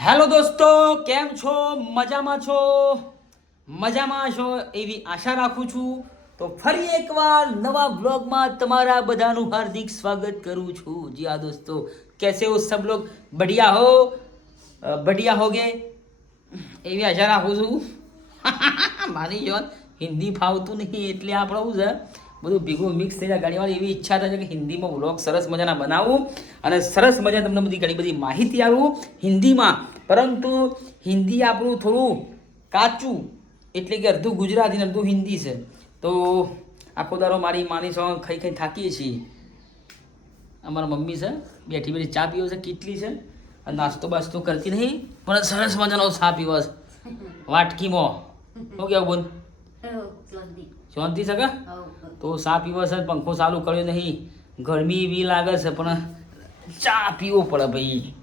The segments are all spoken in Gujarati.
હેલો દોસ્તો, કેમ છો? મજામાં છો? મજામાં છો એવી આશા રાખું છું. તો ફરી એકવાર નવા બ્લોગમાં તમારા બધાનું હાર્દિક સ્વાગત કરું છું. જી હા દોસ્તો, કેસે હો સબ લોગ? બઢિયા હો? બઢિયા હોગે? એવી આશા રાખું છું. મારી જોન, હિન્દી ફાવતું નહીં એટલે આપણે શું છે બધું ભેગું મિક્સ થઈ જાય ઘણીવાર એવી ઈચ્છા થાય છે કે હિન્દીમાં વ્લોગ સરસ મજાના બનાવું અને સરસ મજા તમને બધી ઘણી બધી માહિતી આવું હિન્દીમાં. પરંતુ હિન્દી આપણું થોડું કાચું એટલે કે અડધું ગુજરાતી ને અડધું હિન્દી છે. તો આખો દારો મારી માની સો ખાઈ ખાઈ થાકીએ છીએ. અમારા મમ્મી છે બેઠી બેઠી ચા પીવો છે કેટલી છે. અને નાસ્તો બાસ્તો કરતી નહીં પણ સરસ મજાનો ચા પીવો છે. વાટકીમાં. શું કહેવું બોલ? શાંતિ છે તો ચા પીવો છે? પંખો ચાલુ કર્યો નહીં. ગરમી એવી લાગે છે પણ ચા પીવો પડે ભાઈ.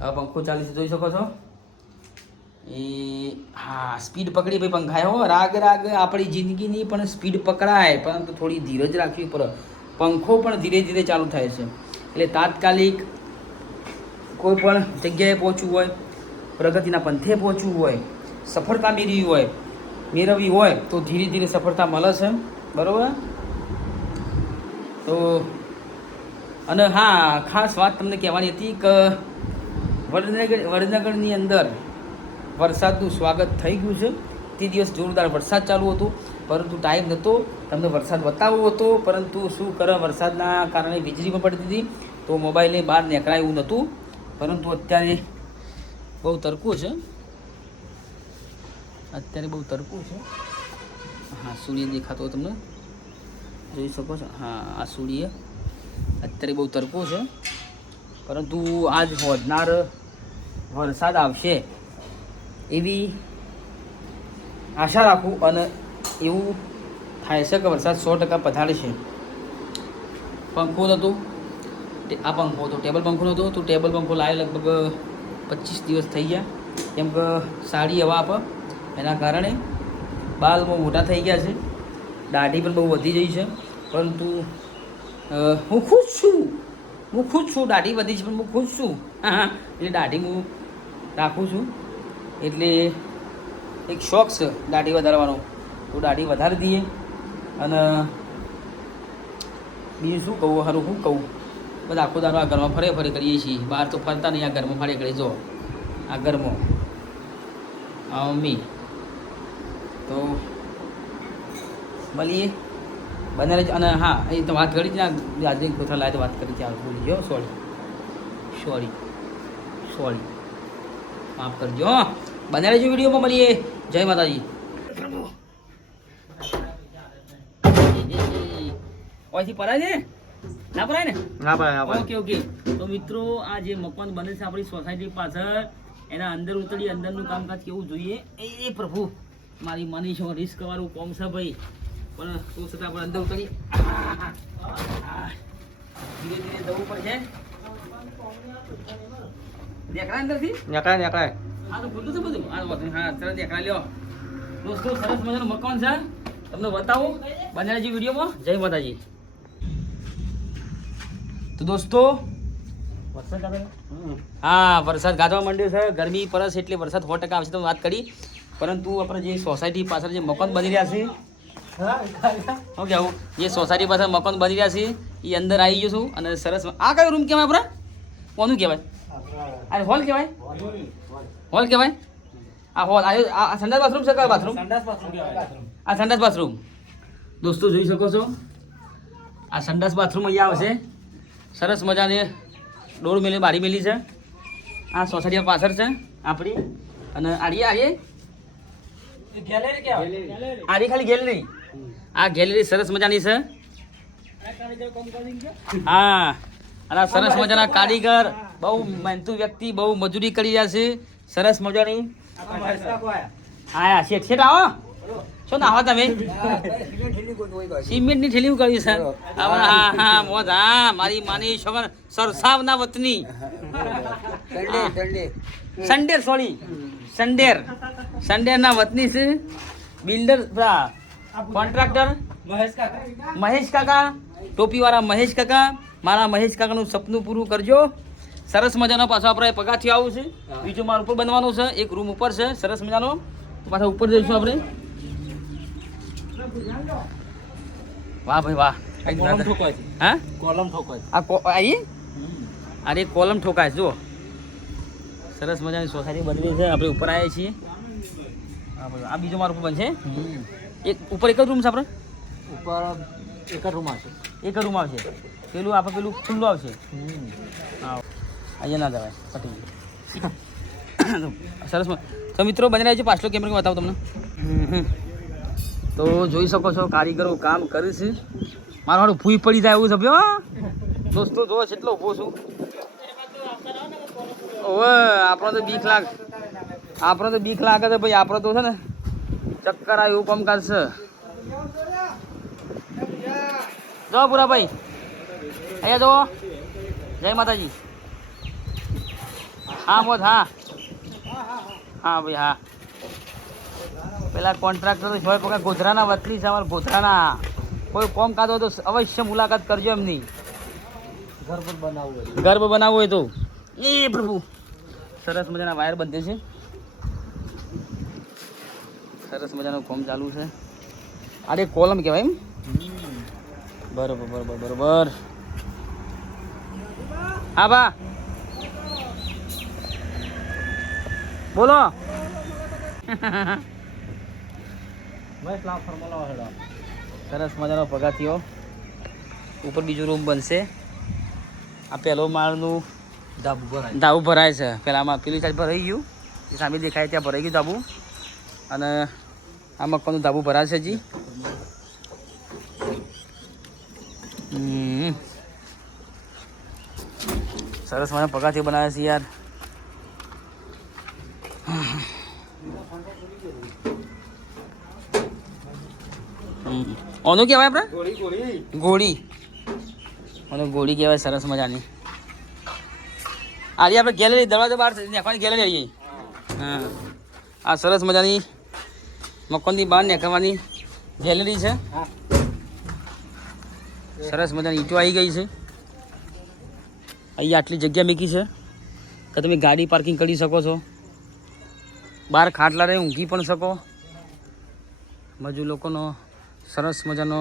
હવે પંખો ચાલી છે જોઈ શકો છો? એ હા સ્પીડ પકડી ભાઈ પંખાય હો. રાગ રાગ આપણી જિંદગીની પણ સ્પીડ પકડાય પરંતુ થોડી ધીરજ રાખવી પડે. પંખો પણ ધીરે ધીરે ચાલુ થાય છે. એટલે તાત્કાલિક કોઈ પણ જગ્યાએ પહોંચવું હોય પ્રગતિના પંથે પહોંચવું હોય સફળતા મેળવી હોય મેળવવી હોય તો ધીરે ધીરે સફળતા મળે છે બરાબર? તો અને હા, ખાસ વાત તમને કહેવાની હતી કે વડનગર, વડનગરની અંદર વરસાદનું સ્વાગત થઈ ગયું છે. તે દિવસ જોરદાર વરસાદ ચાલુ હતો, પરંતુ ટાઈમ નહોતો તમને વરસાદ બતાવવો હતો, પરંતુ શું કરે વરસાદના કારણે વીજળી પણ પડતી હતી. તો મોબાઈલને બહાર નીકળાય નહોતું. પરંતુ અત્યારે બહુ તરકું છે. અત્યારે બહુ તરકું છે. હા, સૂર્ય દેખાતો તમને જોઈ શકો છો. હા, આ સૂર્ય અત્યારે બહુ તરકું છે. પરંતુ આજ હોદનાર વરસાદ આવશે એવી આશા રાખું અને એવું થાય છે કે વરસાદ સો ટકા પધારશે પંખો નહોતું આ પંખો હતો, ટેબલ પંખો નહોતો તો ટેબલ પંખો લાવે લગભગ પચીસ દિવસ થઈ ગયા. કેમ કે સારી હવા આપે. એના કારણે બાલ બહુ મોટા થઈ ગયા છે. દાઢી પણ બહુ વધી ગઈ છે. પરંતુ હું ખુશ છું. હું ખુશ છું. દાઢી વધી છે, પણ હું ખુશ છું. એટલે દાઢી હું રાખું છું. એટલે એક શોખ છે દાઢી વધારવાનો. તો દાઢી વધારી દઈએ. અને બીજું શું કહું? સારું શું કહું? બધા આખો દારો આ ઘરમાં ફરે ફરે કરીએ છીએ. બહાર તો ફરતા નહીં. આ ઘરમાં ફરે કરી જો. આ ઘરમાં. આ મમ્મી. તો મળીએ. બને અને હા એ તો વાત કરી જ ને આજે કોથળા લાવે તો વાત કરી છે ભૂલી ગયો? સોરી સોરી સોરી માફ કરજો બને રહેજો વિડીયોમાં મળીએ. જય માતાજી. ઓયથી પરાય ને ના પરાય ને? ના પરાય ના ઓકે ઓકે તો મિત્રો આ જે મકાન બને છે આપણી સોસાયટી પાછળ એના અંદર ઉતરી અંદરનું કામકાજ કેવું જોઈએ? એ પ્રભુ. મારી મની છો રિસ્ક વાળું કોમ છે ભાઈ. પણ તું છતાં આપણે અંદર ઉતરી. ધીરે ધીરે જવું પડશે. દેખરા અંદરથી? નીકળાય નીકળાય આ તો ખુલ્લું છે બધું. આ બધું હા સરસ દેખરા લ્યો. દોસ્તો સરસ મજાનું મકાન છે. તમને બતાવું બનાવજી વિડીયોમાં. જય માતાજી. તો દોસ્તો વરસાદ આવે? હા વરસાદ ગાજવા માંડ્યો છે. ગરમી પરસ એટલે વરસાદ સો ટકા આવશે. તો વાત કરી. પરંતુ આપણે જે સોસાયટી પાછળ જે મકાન બની રહ્યા છે શું કહેવું જે સોસાયટી પાછળ મકાન બની રહ્યા છે એ અંદર આવી ગયો છું અને સરસ આ કયો રૂમ કહેવાય આપણે? કોનું કહેવાય? આ હોલ કહેવાય? હોલ કહેવાય? આ હોલ આ આ સંડાસ બાથરૂમ છે કયો બાથરૂમ આ સંડાસ બાથરૂમ દોસ્તો જોઈ શકો છો? આ સંડાસ બાથરૂમ અહીંયા આવશે. સરસ મજાની ડોર મેલી બારી મેલી છે. આ સોસાયટી પાછળ છે આપણી. અને આડી આડીએ આની ખાલી ગેલેરી. આ ગેલેરી સરસ મજાની છે. હા. અને આ સરસ મજાના કારીગર. બહુ મહેનતુ વ્યક્તિ બહુ મજૂરી કરી રહ્યા છે. સરસ મજાની. હા શેઠ શેઠ આવો. શું નાહો તમે. સિમેન્ટની ઠેલી કરી છે. હવે હા હા મોજ. હા મારી માની છોકર સરસાવના વતની. સંડેર સોરી સંડેર. સંડેરના વતની છે બિલ્ડર કોન્ટ્રાક્ટર મહેશ કાકા. ટોપીવાળા મહેશ કાકા. મારા મહેશ કાકાનું સપનું પૂરું કરજો. સરસ મજાનો પાછો આપણે પગાથી આવું છે. બીજું મારું ઉપર બનવાનું છે. એક રૂમ ઉપર છે. સરસ મજાનો. પાછા ઉપર જઈશું આપણે. વાહ ભાઈ વાહ. કોલમ. ઠોકવાય હા? કોલમ ઠોકવાય આ અરે કોલમ ઠોકાય જો જુઓ. સરસ મજાની સોસાયટી બનવી છે. આપણે ઉપર આવ્યા છીએ. આ બીજો મારો મારું બનશે એક ઉપર એક જ રૂમ છે આપણે? ઉપર એક જ રૂમ આવશે. એક જ રૂમ આવશે. પેલું આપણે પેલું ખુલ્લું આવશે. હા. અહીંયા ના જવાય. પટી સરસ તો મિત્રો બની રહ્યા છે પાછલો કેમેરો બતાવો તમને. તો જોઈ શકો છો કારીગરો કામ કરે છે. મારું મારું ભૂઈ પડી જાય એવું સભ્યો ભયો દોસ્તો જો કેટલો ઊભો છું. ઓવે આપણો તો બીક લાગ આપણો તો બીક લાગે છે ભાઈ આપણો તો છે ને ચક્કર આવે એવું કામકાજ છે. જો પૂરા ભાઈ અહીંયા જો જય માતાજી. હા મોત હા. હા ભાઈ હા. પેલા કોન્ટ્રાક્ટર તો હોય પગા ગોધરાના વતલી છે અમારા ગોધરાના. કોઈ કોમ કાઢો તો અવશ્ય મુલાકાત કરજો એમની. ગર્ભ બનાવવું ગર્ભ બનાવવું હોય તો. એ પ્રભુ. સરસ મજાના વાયર બંધે છે. સરસ મજાનું કોમ ચાલુ છે. અરે કોલમ કહેવાય એમ? બરોબર બરોબર બરોબર. હા બા. બોલો. સરસ મજાનો પગાથીઓ ઉપર બીજો રૂમ બનશે. આ પહેલો માળનું ધાબુ ભરાય. ધાબુ ભરાય છે. પેલામાં પેલી સાઈડ ભરાઈ ગયું. જે સામે દેખાય ત્યાં ભરાઈ ગયું ધાબુ અને આ મકાનનું ધાબુ ભરાય છે જી હમ. સરસ મને પગાથી બનાવે છે યાર. હમ. ઓનું કહેવાય આપણે ગોળી ગોળી. ગોળી. મને ગોળી કહેવાય સરસ મજાની. આજે આપણે ગેલેરી દરવાજો બહાર નાખવાની ગેલેરી આવી હા. આ સરસ મજાની મકાનની બહાર નેખવાની ગેલેરી છે. સરસ મજાની ઈંટો આવી ગઈ છે. અહીંયા આટલી જગ્યા મૂકી છે કે તમે ગાડી પાર્કિંગ કરી શકો છો. બહાર ખાટલા રહે ઊંઘી પણ શકો. મજૂર લોકોનો સરસ મજાનો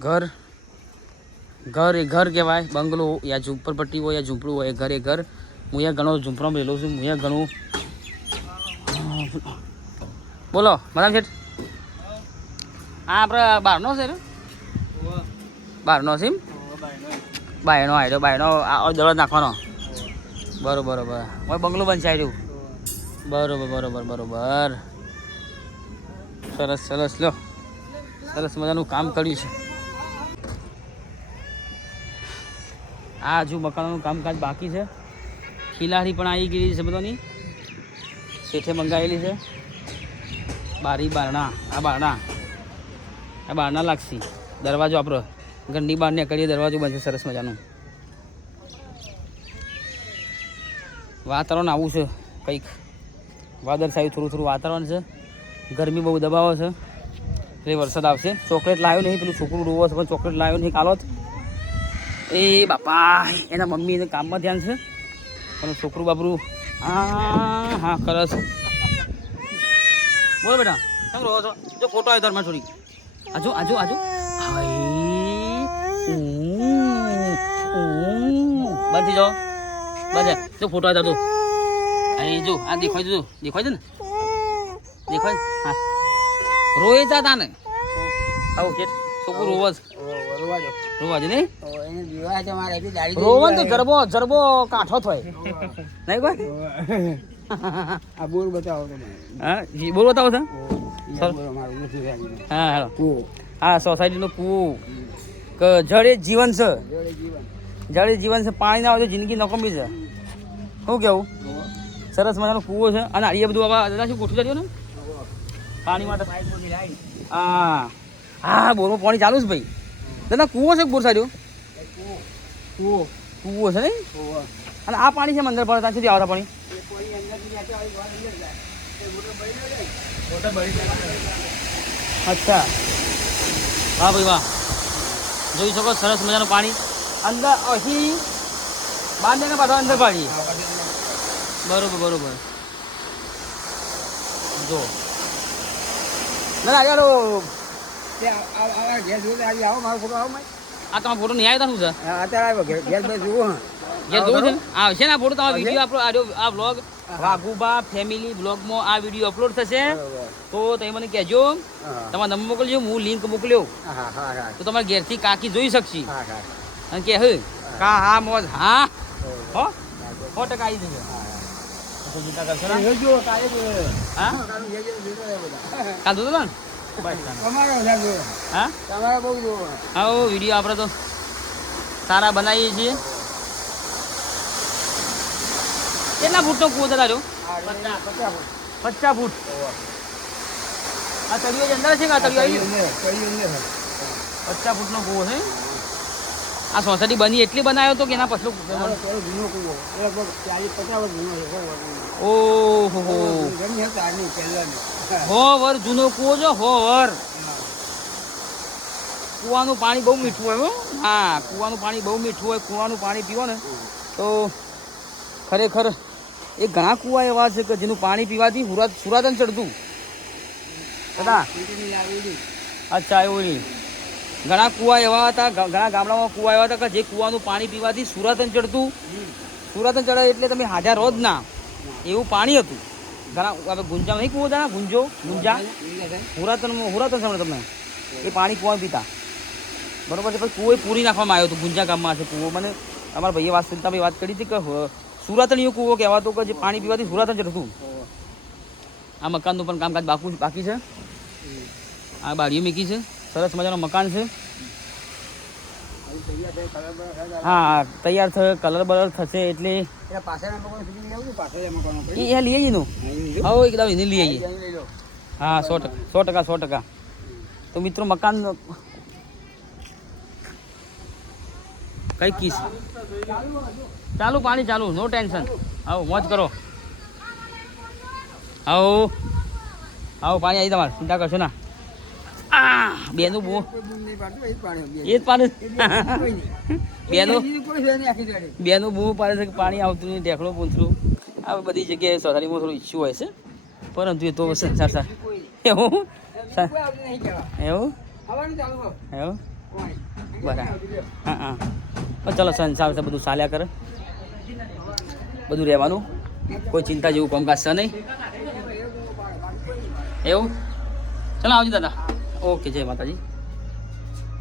ઘર. ઘર એ ઘર કહેવાય. બંગલો યા ઝુંપડપટ્ટી હોય યા ઝૂંપડું હોય ઘર એ ઘર. હું અહીંયા ઘણો ઝૂંપડામાં રહેલો છું. હું અહીંયા ઘણું બોલો મરામ શેઠ. હા આપણે બહારનો છે બહારનો છે બાયનો આવ્યો બાયનો આ દરવાજ નાખવાનો. બરોબર બરોબર. હવે બંગલો બનશે આવ્યું બરોબર બરોબર બરોબર. સરસ સરસ. લો સરસ મજાનું કામ કર્યું છે. આ હજુ મકાનોનું કામકાજ બાકી છે. ખિલાડી પણ આવી ગયેલી છે બધાની. શેઠે મંગાવેલી છે. બારી બારણા, આ બારણા. આ બારણા લાગશી. દરવાજો આપણો. ઘરની બહાર કરીએ દરવાજો બનશે સરસ મજાનું. વાતાવરણ આવું છે, કંઈક. વાદળછાયું થોડું થોડું વાતાવરણ છે. ગરમી બહુ દબાવો છે. એટલે વરસાદ આવશે. ચોકલેટ લાવ્યો નહીં, પેલું છોકરું રોવો છે, પણ ચોકલેટ લાવ્યો નહીં કાલો. એ બાપા, એના મમ્મી એને કામમાં ધ્યાન છે. પણ છોકરું બાપરું, હા હા કરસ બોલો બેટા, કેમ રહો છો? જો ફોટો આવ્યો તારમાં છોડી આજુ આજુ આજુ. બંધ થઈ જાઓ. બંધ જો ફોટો આવ્યો તું અહીં જો, આ દેખાય જો. દેખાય છે ને? દેખાય? હા. રોય તા તાને. આવું છોકરું રોવા છે. રોવા છે નહીં રોવન તો જરબો જરબો કાઠો થાય. નહીં કોઈ? આ બોર બતાવો તમે હા? જી બોલ બતાવો છે? સર. હા હાલો. હા સોસાયટીનો કૂવો. કે જળે જીવન છે. જળે જીવન. જીવન છે પાણી ના હોય તો જિંદગી નકમી છે શું કેવું? સરસ મજાનો કૂવો છે. અને આ બધું આવા દાદા શું ગોઠવી ચાલ્યો ને? પાણી માટે. હા. હા બોરમાં પાણી ચાલુ છે ભાઈ. દાદા કૂવો છે બોર સાઈડ? કૂવો. કૂવો છે નહીં? અને આ પાણી છે મંદિર પડે ત્યાં સુધી આવતા પાણી? અચ્છા. વાહ ભાઈ વાહ. જોઈ શકો સરસ મજાનું પાણી. અંદર અહીં બાંધે ને પાછા અંદર પાણી. બરોબર બરોબર. જો. ના યાર આ- આ- આ ઘેર જોયું આજે આવો મારો ફોટો આવો આ તમારો ફોટો નહીં આવ્યો શું છે અત્યારે આવ્યો ઘેર ઘેર જુઓ જે જોવું છે? આવશે ને ફોટો? તમારો વીડિયો આપણો આ બ્લોગ વાઘુબા ફેમિલી બ્લોગમાં આ વીડિયો અપલોડ થશે. તો તમે મને કહેજો તમારો નંબર મોકલજો હું લિંક મોકલ્યો. તો તમારા ઘેરથી કાકી જોઈ શકશે. અને કે હે કા હા મોજ હા. હો? સો ટકા આવી જશે ચિંતા કરશો ને. કાલ જોતો ને? હા? વીડિયો આપણે તો સારા બનાવીએ છીએ. કેટલા ફૂટનો કૂવો થતા રે, પચાસ ફૂટ. આ તળિયો અંદર છે કે આ તળિયો પચાસ ફૂટનો કૂવો છે? આ સોસાયટી બની એટલી બનાવ્યો હતો કે એના પછી જૂનો કૂવો. એ લગભગ ચાલીસ પચાસ વર્ષ જૂનો છે. ઓહો. હો વર જૂનો કૂવો જો હો વર. કૂવાનું પાણી બહુ મીઠું હોય હો. હા કૂવાનું પાણી બહુ મીઠું હોય કૂવાનું પાણી પીવો ને તો ખરેખર એ ઘણા કૂવા એવા છે કે જેનું પાણી પીવાથી સુરાત સુરાતન ચડતું. દાદા અચ્છા એવું નહીં. ઘણા કૂવા એવા હતા ઘણા ગામડામાં કૂવા એવા હતા કે જે કૂવાનું પાણી પીવાથી સુરાતન ચડતું સુરતન ચડે એટલે તમે હાજર રોજ ના. એવું પાણી હતું. ઘણા, હવે ગુંજા નહીં કૂવો હતા, ગુંજો, ગુંજા? હુરાતન હુરાતન સાંભળે તમે એ પાણી કુવા પીતા. બરોબર છે, પછી કૂવો પૂરી નાખવામાં આવ્યો હતો, ગુંજા ગામમાં છે કુવો. મને અમારા ભાઈએ વાત સુનતાભાઈ વાત કરી હતી કે એવું કૂવો કહેવાતો કે જે પાણી પીવાથી સુરતન ચડતું. આ મકાનનું પણ કામકાજ બાકી બાકી છે. આ બારીઓ મીકી છે. સરસ મજાનું મકાન છે. આવી. હા તૈયાર થયો કલર બલર થશે એટલે એ. લઈ આવીએ હા? હા એકદમ એને લઈ આવીએ. હા સો ટકા સો ટકા સો ટકા. તો મિત્રો મકાન કઈ કીસ ચાલુ પાણી ચાલુ નો ટેન્શન. આવો મોજ કરો. આવો. આવો પાણી આવી તમારે. ચિંતા કરશો ના. બેનું બૂમ. બેનો. બેનું બહુ પાડે છે પાણી આવતું નહીં ઢેકડું પૂંછરું આ બધી જગ્યાએ સોસાયટીમાં થોડું ઇસ્યુ હોય છે પરંતુ એ તો સંસાર સાર. એવું. એવું. એવું બરાબર. હા હા પણ ચલો સંસાર છે બધું ચાલ્યા કરે બધું રહેવાનું કોઈ ચિંતા જેવું કામકાજ છે નહીં એવું ચલો આવજો દાદા ઓકે જય માતાજી.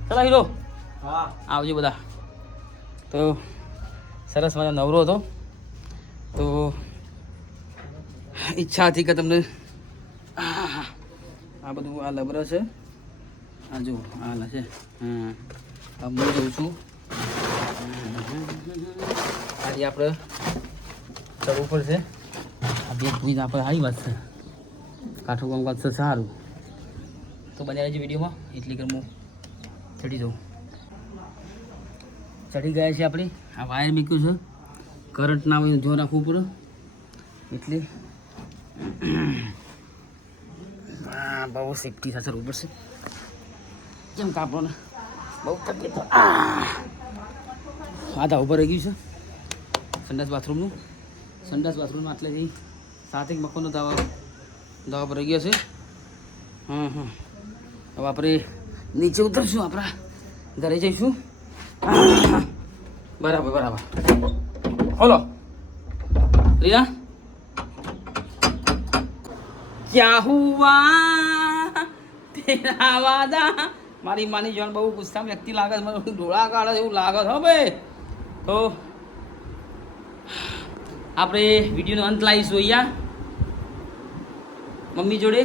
ચલા હીરો. હા. આવજો બધા. તો સરસ મજા નવરો હતો. તો ઈચ્છા હતી કે તમને આ બધું આ લબરા છે. આ જો આ છે. હા હું જઉં છું. આજે આપણે ચડવું પડશે. આ બે પૂરી આપણે સારી વાત છે. કાઠું કામ વાત છે સારું. તો બને રહેજો વિડીયોમાં. એટલી કર હું ચડી જાઉં. ચડી ગયા છે આપણે. આ વાયર મૂક્યું છે. કરંટ ના હોય જો રાખવું પડે. એટલે બહુ સેફટી સાથે રહેવું પડશે. કેમ કાપડો ને બહુ તકલીફ આ તો ઉપર રહી ગયું છે. સંડાસ બાથરૂમનું સંડાસ બાથરૂમમાં આટલેથી સાત એક મકાનનો દવા દવા પર ગયો છે. હા હા આપણે નીચે ઉતરશું આપણા. ઘરે જઈશું. બરાબર બરાબર. બોલો રિયા ક્યાં હુઆ? તેરા વાદા. મારી માની જોન બહુ ગુસ્સા વ્યક્તિ લાગે છે, મને ડોળા કાઢે એવું લાગે છે ભાઈ. તો, આપણે વિડીયોનો અંત લાવીશું અહીંયા. મમ્મી જોડે.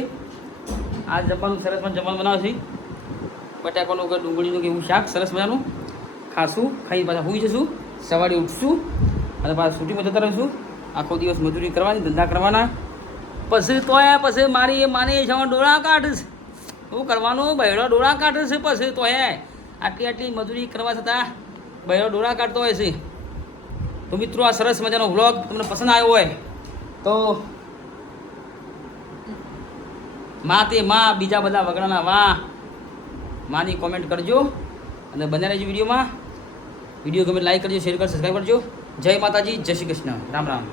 આ જમવાનું સરસ પણ જમવાનું બનાવે છે બટાકાનું કે ડુંગળીનું કે એવું શાક, સરસ મજાનું. ખાશું, ખાઈ પાછા હોઈ જશું. સવારે ઉઠશું અને પાછા શૂટિંગમાં જતા રહીશું. આખો દિવસ મજૂરી કરવાની, ધંધા કરવાના. પછી તોય પછી મારી એ માની જવા ડોળા કાઢશે. શું કરવાનું? બહેડો ડોળા કાઢે છે પછી તોય આટલી આટલી મજૂરી કરવા છતાં બહેડો ડોળા કાઢતો હોય છે. તો મિત્રો, આ સરસ મજાનો વ્લોગ તમને પસંદ આવ્યો હોય, તો માં તે માં, બીજા બધા વગડાના વાહ માની કોમેન્ટ કરજો. અને બને રહેજો વિડીયોમાં. વીડિયો ગમે લાઈક કરજો શેર કરજો સબસ્ક્રાઈબ કરજો. જય માતાજી, જય શ્રી કૃષ્ણ. રામ રામ.